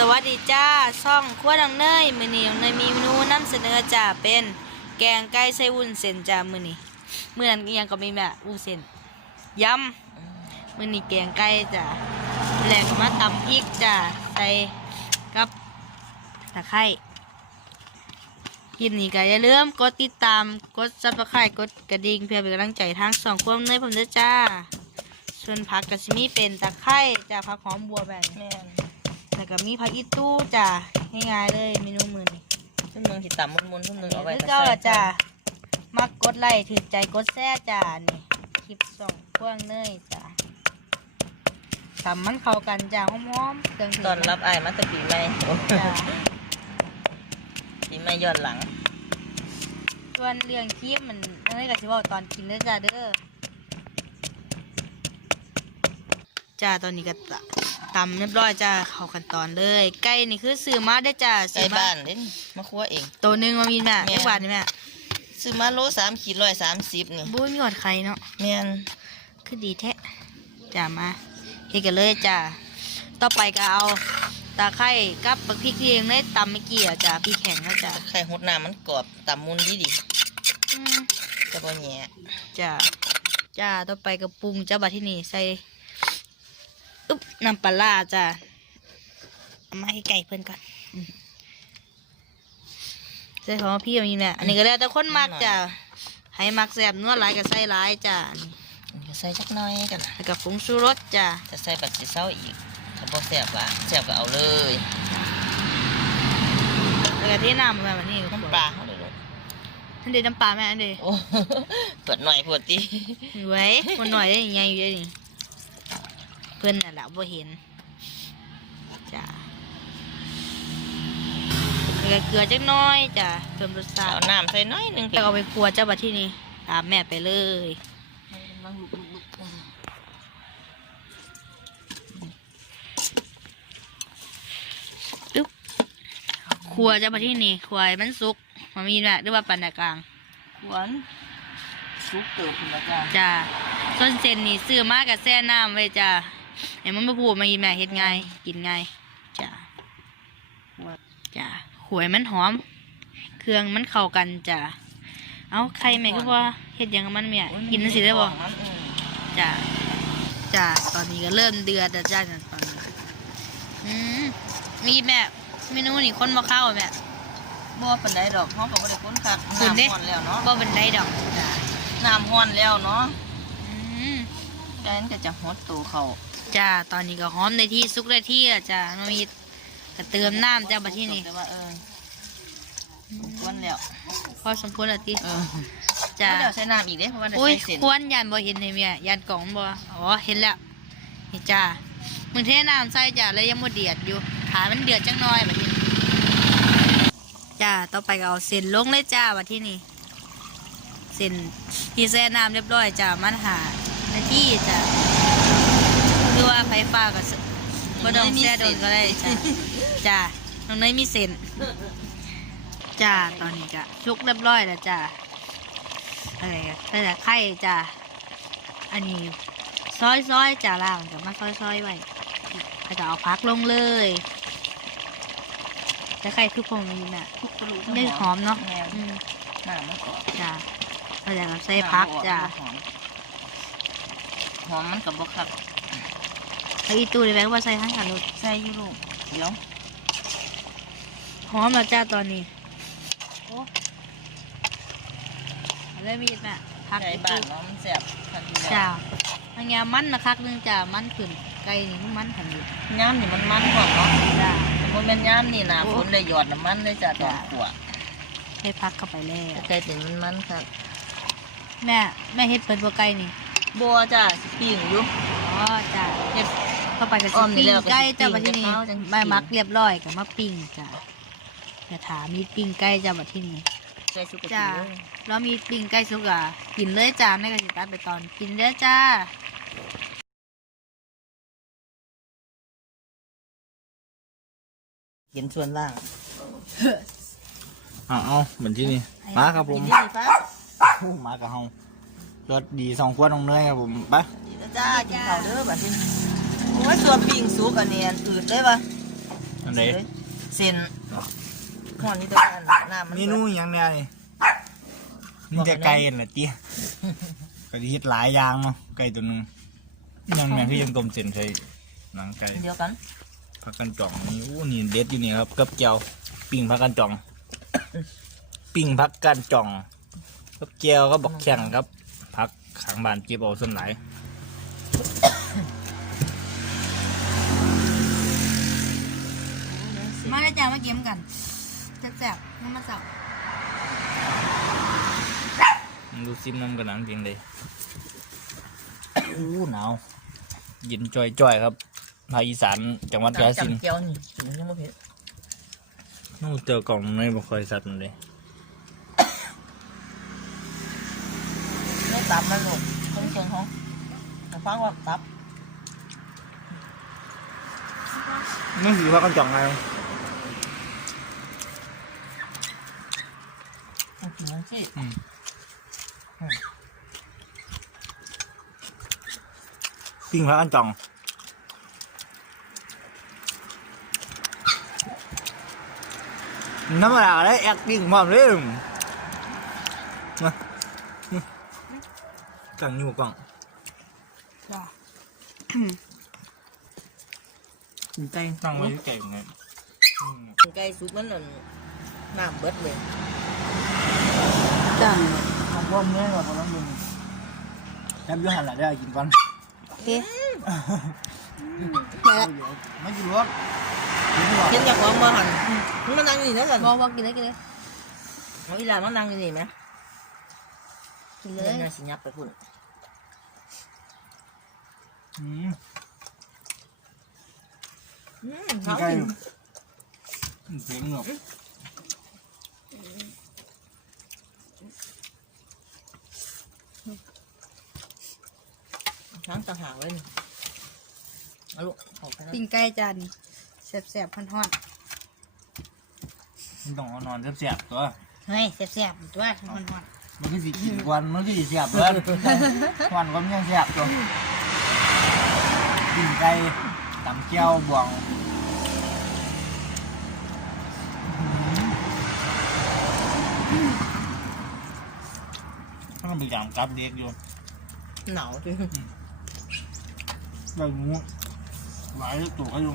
สวัสดีจ้าช่องครัวดังเนยมือนี้น้องเนยมีเมนูนำเสนอจ้าเป็นแกงไก่ใส่วุ้นเส้นจ้ามือนี้มือนั้นยังก็มีแม่วุ้นเส้นยำมือนี้แกงไก่จ้าแหลกมาตำพริกจ้าใส่กับตะไคร้คลิปนี้ก็อย่าลืมกดติดตามกดซับสไครต์กดกระดิ่งเพื่อเป็นกำลังใจทางสองครัวดังเนยผมด้อจ้าส่วนผักกะชิมีเป็นตะไคร้จ้าผักหอมบัวแบบนี้ แม่นแล้วก็มีผักอีตู้จ้ะง่ายๆเลยเมนูมือนี่ทุ่มหนึงสิตำมุนๆทุ่มหนึงเอาไว้คือแต่เจ้าละใส่จ้ะมักกดไลค์ถือใจกดแซ่จ้ะนี่คลิปส่องกว้างเนยจ้ะทำมันเข้ากันจ้ะหอมๆเครื่องเทศตอนรับอ้ายมาแต่ปีใหม่จ้ะปีใหม่ย้อนหลังส่วนเรื่องคลิปมันเนยก็สิเว่าตอนกินเด้อจ้ะเด้อ จ้าตอนนี้ก็ตตำเรียบร้อยจ้าเข้าขั้นตอนเลยไก่นี่คือซื้อมาได้อจ้าใส่ซื้อมาบ้านเด่นมาครัวเอง ตัวหนึงมามีแม่แม่เอ็กบาทนี่แม่ซื้อมาโลสามขีดร้อยสามสิบนี่บุ้ยมีหอดไข่เนาะแม่นคือดีแท้จ้ามาเฮ็ดกันเลยจ้าต่อไปก็เอาตาไคร้กับบักพริกที่เองได้ตำเมื่อกี้อะจ้าพี่แข็งแล้วจ้าไข่หดน้ำมันกรอบตำมุนดีดีอืมๆจะบ่แหย่จ้าจ้าต่อไปก็ปรุงจ้าบัดที่นี่ใส่ อึ๊บน้ำปลาร้าจ้าเอามาให้ไก่เพิ่นก่อนอืมใส่ของพี่มีแม่อันนี้ก็แล้วแต่คนมักจ้าให้มักแซ่บนัวหลายก็ใส่หลายจ้าอันนี้ก็ใส่จักหน้อยกันนะแล้วก็ผงชูรสจ้าจะใส่บัดสิเศร้าอีกถ้าบ่แซ่บว่ะแซ่บก็เอาเลยแล้วก็เทน้ำมาแบบนี้น้ำปลาเขาเลยลูกอันเดียวน้ำปลาแม่อันเดียวโอ้เปิดหน่อยพวดติไว้คนหน่อยได้ยังไงอยู่ได้นี่เพื่อนน่ะแหละบ่เห็นจ้าแล้วก็เกลือจักหน้อยจ้ะเพิ่มรสชาติเอาน้ำใส่น้อยหนึงแล้วเอาไปครัวเจ้าบัดที่นี่ตามแม่ไปเลยอึ๊บครัวเจ้าบัดที่นี่ครัวให้มันสุกมันมีแม่หรือว่าปานกลาง หวานซุปเติบขึ้นมาจ้า จ้าส่วนเส้นนี่ซื้อมากับแซ่น้ำไว้จ้า เห็นมันไม่พูดมาอีแม่เฮ็ดง่ายกินง่ายจ้าจ้าหวยมันหอม เครื่องมันเข้ากันจ้าเอาใครแม่ก็ว่าเฮ็ดหยังกับมันแม่กินนั่นสิได้บ่มันอืมจ้าจ้าตอนนี้ก็เริ่มเดือดแล้วจ้าเนี่ยตอนนี้อืมมีแม่เมนูนี่คนมาเข้าแม่บ่ปานใดดอกเฮาก็บ่ได้ค้นคักคุณเด้น้ำฮ้อนแล้วเนาะบ่เป็นไรดอกจ้าน้ำฮ้อนแล้วเนาะอืมดังนั้นก็จะฮดตัวเขา จ้าตอนนี้ก็หอมได้ที่ซุกได้ที่แล้วจ้าน้องมีก็เติมน้ำจ้ามาที่นี่แต่ว่าเออสมควรแล้วพอสมควรแล้วติเออจ้าเดี๋ยวใส่น้ำอีกเด้เพราะว่าได้อุ้ยใส่เส้นควรยันบ่เห็นเลยเมียยันกล่องบ่อ๋อเห็นแล้วนี่จ้ามึงเทน้ำใส่จ้าแล้วยังบ่เดือดอยู่ขามันเดือดจังน้อยแบบนี้จ้าต่อไปก็เอาเส้นลงเลยจ้ามาที่นี่เส้นที่แช่น้ำเรียบร้อยจ้ามันหานาทีจ้า คือว่าไฟฟ้าก็สบ่ต้องแช่โดนก็ได้จ้าจ้าน้องเนยมีเส้นจ้าตอนนี้จ้ะชุกเรียบร้อยแล้วจ้าอะไรอะใส่แต่ไข่จ้าอันนี้ซอยซอยๆจ้าล่างกับมาซอยซอยๆไว้แล้วก็เอาพักลงเลยแต่ไข่คือพงนี้น่ะทุกกระลูกได้หอมเนาะแม่อืมน้ำมันกรอบจ้าแล้วก็ใส่พักจ้าหอมหอมมันก็บ่คักแล้ วอีตู้เลยแบงว่าใส่ทั้งกันลูกใส่อยู่ลูกเดี๋ยวหอมแล้วจ้าตอนนี้โอ้เอาเลยมีดน่ะพักใส่อีบ้านตู้เนาะมันแซ่บคันที่แล้วจ้าอันเนี้ยมันนะคักหนึงจ้ามันขึ้นไก่นี่คือมันขันอยู่ย่ามนี่มันมันกว่าเนาะจ้า แต่บ่แม่นย่ามนี่นะโอ้ฝนได้หยอดน้ำมันเลยจ้ะตอนจ้ะขัวให้พักเข้าไปแล้วไก่เป็นมันมันครับแม่แม่เฮ็ดเป็นบัวไก่นี่บัวจ้ะสิปิ้งอยู่อ๋อจ้าเฮ็ด เข้าไปกับอ้สิอมนี่ปิ้งแล้วก็ไก่สิจ้าปิ้งมาที่นี่แต่เช้าจังสิแม่มักเรียบร้อยกับมาปิ้งจ้าจะถามมีปิ้งไก่จ้ามาที่นี่ ใส่สุกกะจ้าทิเลยแล้วมีปิ้งไก่สุกอะกินเลยจ้าไม่กระสิตัดไปตอนกินเด้อจ้าเห็นส่วนล่างเอาเอาเหมือนที่นี่มาครับผมนี่ฟ้าโอ้มากับเฮารสดีสองขวดน้องเนยครับผมไปดีแล้วจ้ากินข้าวเด้อบัดนี้โอ้ย ส่วนปิ้งสุกอันนี้อันอืดเลยปะอันไหนเส้นห่อนนี่ตัวนั้นน้ำมันเมนูอย่างเนี้ยนี่มีแต่ไก่นั่นแหละเตี้ยก็ดีเฮ็ดหลายอย่างเนาะไก่ตัวนึงยังแม่คือยังต้มเส้นใส่หนังไก่เดียวกันผักกันจ่องนี่อู้นี่เด็ดอยู่นี่ครับกับแก้วปิ้งผักกันจ่อง ปิ้งผักกันจ่องกับแก้วก็บอกแข่งครับผักขางบานเก็บเอาส่วนหลาย มาเลยจ้ามาเกมกันแซ่บๆน้ำมาสับมึงดูซิมน้ำกันหนังเพียงเลยอู้หนาวเย็นจ่อยๆครับภาคอีสานจังหวัดกาฬสินธุ์จำเจียวนี่กินยังไม่เผ็ดนู่นเจอกล่องไม่บ่ค่อยสัตว์มันเลยไม่ตับมันหรอกคนเชียงของแต่ฟังว่าตับนั่นคือผักกันจ่องไง มันกินมันสิปิ้งผักกันจ่องน้ำมันอะไรแอกปิ้งความเลยมากังอยู่กล่องจ้ากินไก่ตั้งไว้ที่ไก่ไงกินไก่สุกมันนั่น น้ำเบิดเลยจ้าของพ่อเมื่อก่อนตอนนั้นลุงแอบยูหันหลังได้กินก่อนโอเคเดี๋ยวละไม่กินรสเห็นอยากของมาหันมึงมานั่งอยู่นี่นะสันบอกบอกกินเลยกินเลยเอาอีหลามานั่งอยู่นี่ไหมกินเลเดี๋ยวยน่าสิยับไปพุ่นอืมอืมเขาไก่กินเสียงหนวก ช้างต่างหากเลยนี่เอาลูกออกไปนะปิ้งไก่จานนี่แซ่บๆพันฮอนมันต้องเอานอนเสียบๆตัว ๆเฮ้ยแซ่บๆตัวพันฮอนมันคือสิกินกวนมันคือสิเสียบเลยควันก็มันยังเสียบตัวกินไก่ตำเกี๊ยวบวง ถ้ามันเป็นอย่างกับเด็กอยู่หนาวจริงได้หมูหลายตัวเขาอยู่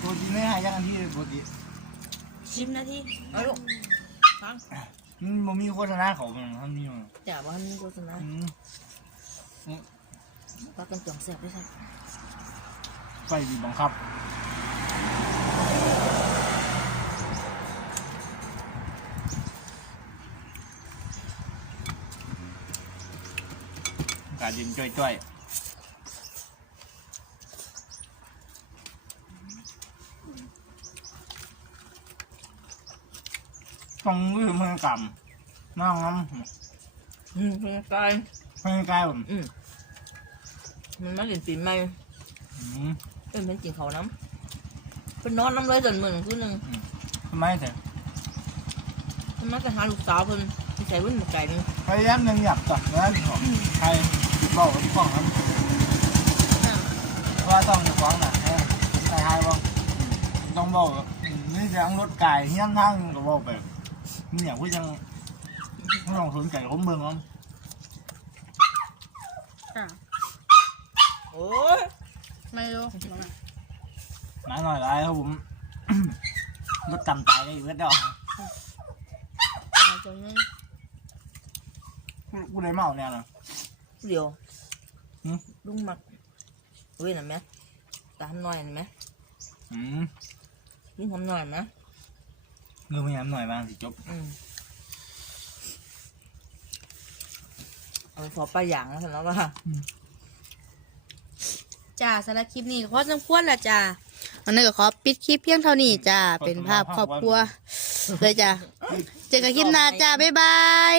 ปกติไม่หายยังอันที่ปกติสิบนาทีเอาลูกฟัง มันบ่มีโฆษณาเขาเป็นทำนี่มันจ่าว่ามีโฆษณาอืมปลากันจ่องแซ่บด้วยใช่ไฟบีบบังคับอากาศเย็นจ้อยๆ ต้องมือมือกำนั่งน้อืมเป็นไก่ำให้ใกล้ผมอืมมันมาเล่นปีใหม่อืมเป็นเป็นกินเขาวน้ำเป็นนอนน้ำเลยจนมึงคือหนึ่งทำไมแต่มันมาไปหาลูกสาวเพิ่นที่ใส่วุ่นหมกไก่นึงพยายามยังหยับก่อนแล้วของใครบอกกับพี่ป้องครับว่าต้องจะฟ้องนะให้ใครให้บ้างต้องบอกว่าอืมนี่จะรถไก่เฮี้ยนทั้งก็บอกแบบ เนี่ยผู้ยังไม่ต้องสนใจผมเมืองมั้งจ้าโอ้ยไม่รู้น้อยหน่อยได้ครับผมรถต่ำตายได้อีกแล้วเดอกตายจนนึงกูได้เมาเนี่ยนะเดี๋ยวหืมลุงมักเว้ยน่ะแม่ตาทำหน่อยน่ะแม่อืมลุงทำหน่อยไหม เงื่อนพยายามหน่อยบ้างสิจบอืมเอาไปพอปลาอย่างแล้วสันแล้วว่าจ้าสำหรับคลิปนี้ก็พอสมควรและจ้าวันนี้ก็ขอปิดคลิปเพียงเท่านี้จ้าเป็นภาพครอบครัวเลยจ้าเจอกันคลิปหน้าจ้าบ๊ายบาย